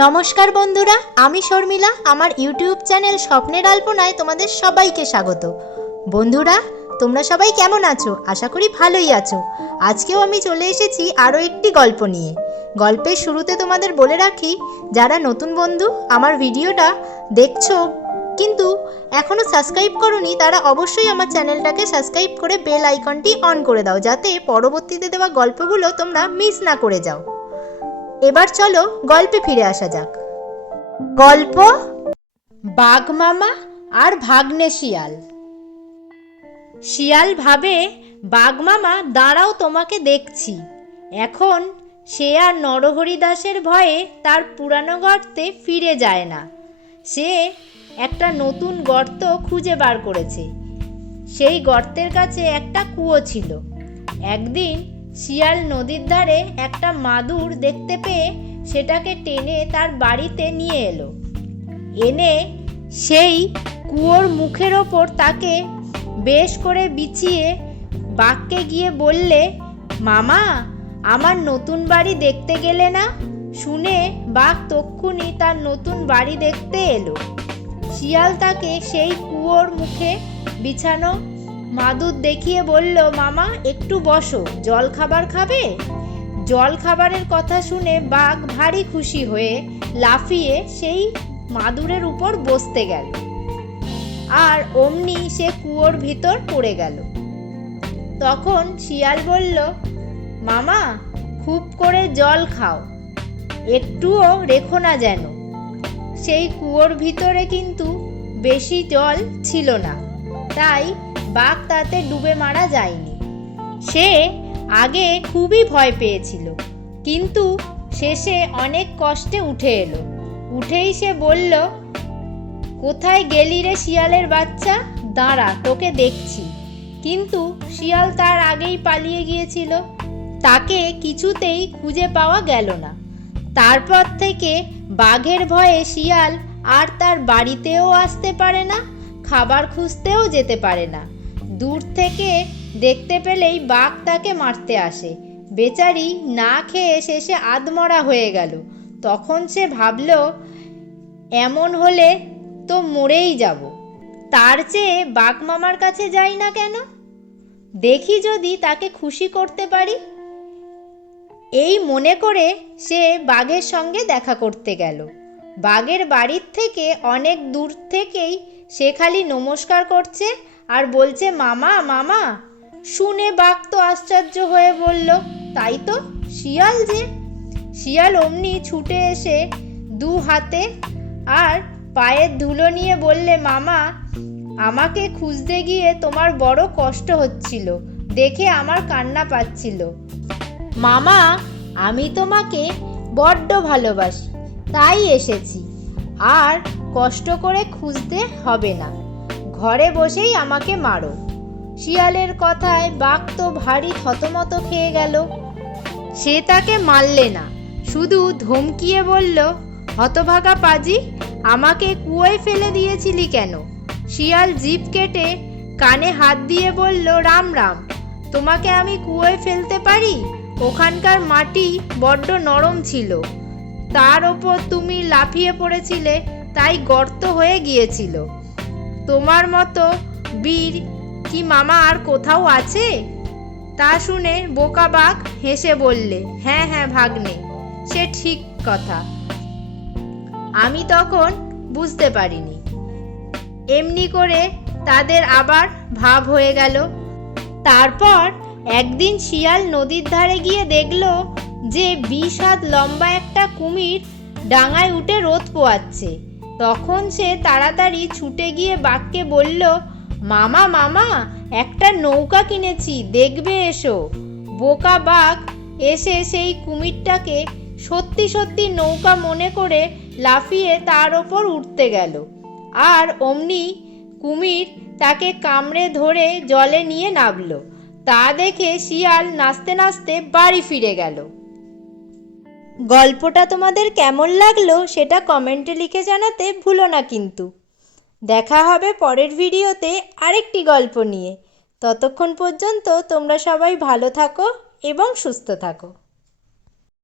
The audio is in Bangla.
নমস্কার বন্ধুরা, আমি শর্মিলা। আমার ইউটিউব চ্যানেল স্বপ্নের আলপনায় তোমাদের সবাইকে স্বাগত। বন্ধুরা, তোমরা সবাই কেমন আছো? আশা করি ভালোই আছো। আজকেও আমি চলে এসেছি আরও একটি গল্প নিয়ে। গল্পের শুরুতে তোমাদের বলে রাখি, যারা নতুন বন্ধু আমার ভিডিওটা দেখছো কিন্তু এখনও সাবস্ক্রাইব করোনি, তারা অবশ্যই আমার চ্যানেলটাকে সাবস্ক্রাইব করে বেল আইকনটি অন করে দাও, যাতে পরবর্তীতে দেওয়া গল্পগুলো তোমরা মিস না করে যাও। এবার চলো গল্পে ফিরে আসা যাক। গল্প বাঘ মামা আর ভাগ্নে শিয়াল। শিয়াল ভাবে, বাঘ মামা দাঁড়াও, তোমাকে দেখছি। এখন সে আর নরহরি দাসের ভয়ে তার পুরানো গর্তে ফিরে যায় না। সে একটা নতুন গর্ত খুঁজে বার করেছে। সেই গর্তের কাছে একটা কুয়ো ছিল। একদিন শিয়াল নদীর ধারে একটা মাদুর দেখতে পেয়ে সেটাকে টেনে তার বাড়িতে নিয়ে এলো। এনে সেই কুয়োর মুখের ওপর তাকে বেশ করে বিছিয়ে বাঘকে গিয়ে বললে, মামা, আমার নতুন বাড়ি দেখতে গেলে না? শুনে বাঘ তক্ষুনি তার নতুন বাড়ি দেখতে এলো। শিয়াল তাকে সেই কুয়োর মুখে বিছানো মাদুর দেখিয়ে বলল, মামা, একটু বসো, জল খাবার খাবে? জল খাবারের কথা শুনে বাঘ ভারী খুশি হয়ে লাফিয়ে সেই মাদুরের উপর বসতে গেল। আর অমনি সে কুয়োর ভিতর পড়ে গেল। তখন শিয়াল বলল, মামা, খুব করে জল খাও, একটুও রেখো না যেন। সেই কুয়োর ভিতরে কিন্তু বেশি জল ছিল না, তাই বাঘ তাতে ডুবে মারা যায়নি। সে আগে খুবই ভয় পেয়েছিল, কিন্তু শেষে অনেক কষ্টে উঠে এলো। উঠেই সে বলল, কোথায় গেলি রে শিয়ালের বাচ্চা? দাঁড়া, তোকে দেখছি। কিন্তু শিয়াল তার আগেই পালিয়ে গিয়েছিল। তাকে কিছুতেই খুঁজে পাওয়া গেল না। তারপর থেকে বাঘের ভয়ে শিয়াল আর তার বাড়িতেও আসতে পারে না, খাবার খুঁজতেও যেতে পারে না। দূর থেকে দেখতে পেলেই বাঘ তাকে মারতে আসে। বেচারি না খেয়ে শেষে আধমরা হয়ে গেল। তখন সে ভাবল, এমন হলে তো মরেই যাব, তার চেয়ে বাঘ মামার কাছে যাই না কেন, দেখি যদি তাকে খুশি করতে পারি। এই মনে করে সে বাঘের সঙ্গে দেখা করতে গেল। বাঘের বাড়ির থেকে অনেক দূর থেকেই সে খালি নমস্কার করছে আর বলছে, মামা, মামা। শুনে বাঘ তো আশ্চর্য হয়ে বলল, তাই তো, শিয়াল যে। শিয়াল অমনি ছুটে এসে দু হাতে আর পায়ের ধুলো নিয়ে বললে, মামা, আমাকে খুঁজতে গিয়ে তোমার বড় কষ্ট হচ্ছিল দেখে আমার কান্না পাচ্ছিল। মামা, আমি তোমাকে বড্ড ভালোবাসি, তাই এসেছি। আর কষ্ট করে খুঁজতে হবে না, ঘরে বসেই আমাকে মারো। শিয়ালের কথায় বাঘ তো ভারী থতমত খেয়ে গেল। সে তাকে মারলে না, শুধু ধমকিয়ে বলল, হতভাগা পাজি, আমাকে কুয়োয় ফেলে দিয়েছিলি কেন? শিয়াল জিভ কেটে কানে হাত দিয়ে বলল, রাম রাম, তোমাকে আমি কুয়োয় ফেলতে পারি? ওখানকার মাটি বড্ড নরম ছিল, তার ওপর তুমি লাফিয়ে পড়েছিলে, তাই গর্ত হয়ে গিয়েছিল। তোমার মতো বীর কি মামা আর কোথাও আছে? তা শুনে বোকা বাঘ হেসে বললে, হ্যাঁ হ্যাঁ ভাগ্নে, সে ঠিক কথা, আমি তখন বুঝতে পারিনি। এমনি করে তাদের আবার ভাব হয়ে গেল। তারপর একদিন শিয়াল নদীর ধারে গিয়ে দেখল যে 20 হাত লম্বা একটা কুমির ডাঙায় উঠে রোদ পোয়াচ্ছে। তখন সে তাড়াতাড়ি ছুটে গিয়ে বাঘকে বলল, মামা, মামা, একটা নৌকা কিনেছি, দেখবে এসো। বোকা বাঘ এসে সেই কুমিরটাকে সত্যি সত্যি নৌকা মনে করে লাফিয়ে তার ওপর উঠতে গেল। আর অমনি কুমির তাকে কামড়ে ধরে জলে নিয়ে নামল। তা দেখে শিয়াল নাচতে নাচতে বাড়ি ফিরে গেল। গল্পটা তোমাদের কেমন লাগলো সেটা কমেন্টে লিখে জানাতে ভুলো না কিন্তু। দেখা হবে পরের ভিডিওতে আরেকটি গল্প নিয়ে। ততক্ষণ পর্যন্ত তোমরা সবাই ভালো থাকো এবং সুস্থ থাকো।